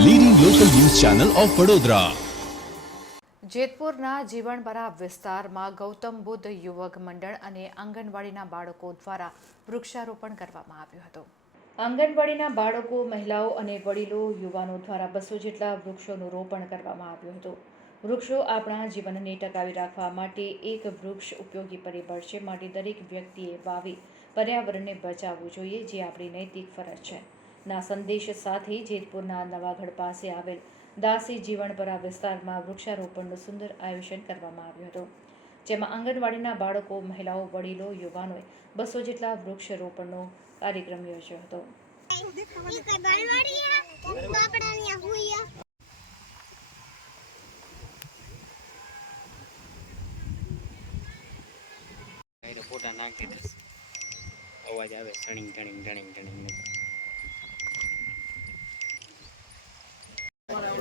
Channel of Vadodara જેતપુરના જીવણભરા વિસ્તારમાં ગૌતમ બુદ્ધ યુવક મંડળ અને આંગણવાડીના બાળકો દ્વારા વૃક્ષારોપણ કરવામાં આવ્યું હતું. આંગણવાડીના બાળકો, મહિલાઓ અને વડીલો, યુવાનો દ્વારા બસો જેટલા વૃક્ષોનું રોપણ કરવામાં આવ્યું હતું. વૃક્ષો આપણા જીવનને ટકાવી રાખવા માટે એક વૃક્ષ ઉપયોગી પરિબળ છે માટે દરેક વ્યક્તિએ વાવી પર્યાવરણને બચાવવું જોઈએ, જે આપણી નૈતિક ફરજ છે. ના સંદેશ સાથે જેતપુરના નવાગઢ પાસે આવેલ દાસી જીવણપરા વિસ્તારમાં વૃક્ષારોપણનું સુંદર આયોજન કરવામાં આવ્યું હતું, જેમાં આંગણવાડીના બાળકો, મહિલાઓ, વડીલો, યુવાનોએ બસો જેટલા વૃક્ષારોપણનો કાર્યક્રમ યોજ્યો હતો. ફોટા નાખી અવાજ આવે, ટણિંગ ટણિંગ ટણિંગ એને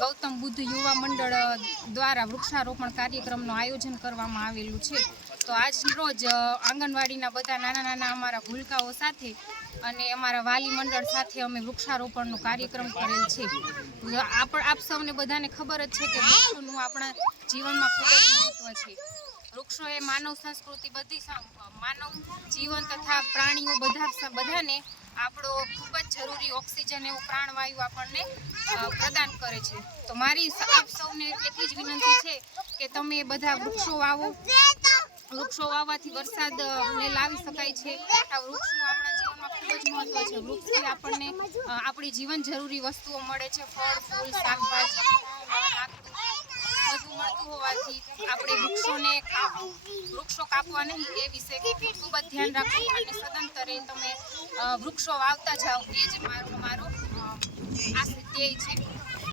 ગૌતમ બુદ્ધ યુવા મંડળ દ્વારા વૃક્ષારોપણ કાર્યક્રમનું આયોજન કરવામાં આવેલું છે. તો આજ રોજ આંગણવાડીના બધા નાના નાના અમારા ભૂલકાઓ સાથે અને અમારા વાલી મંડળ સાથે અમે વૃક્ષારોપણનો કાર્યક્રમ કરેલ છે. આપ આપ સૌને બધાને ખબર જ છે કે વૃક્ષોનું આપણા જીવનમાં ખૂબ જ મહત્ત્વ છે. વૃક્ષો એ માનવ સંસ્કૃતિ બધી માનવ જીવન તથા પ્રાણીઓ બધા બધાને આપણો ખૂબ જ જરૂરી ઓક્સિજન એવું પ્રાણવાયુ આપણને પ્રદાન કરે છે. તો મારી આપ સૌને એટલી જ વિનંતી છે કે તમે બધા વૃક્ષો વાવો. વૃક્ષો વાવવાથી વરસાદ અ, ને લાવી શકાય છે. આ વૃક્ષનું આપણા જીવનમાં ખૂબ જ મહત્વ છે. વૃક્ષથી આપણને આપણી જીવન જરૂરી વસ્તુઓ મળે છે. ફળ ફૂલ શાકભાજી આપણે વૃક્ષોને વૃક્ષો કાપવા નહીં, એ વિશે ખૂબ જ ધ્યાન રાખવું અને સદંતરે તમે વૃક્ષો વાવતા જાઓ, એ જ મારો મારો આ ધ્યેય છે.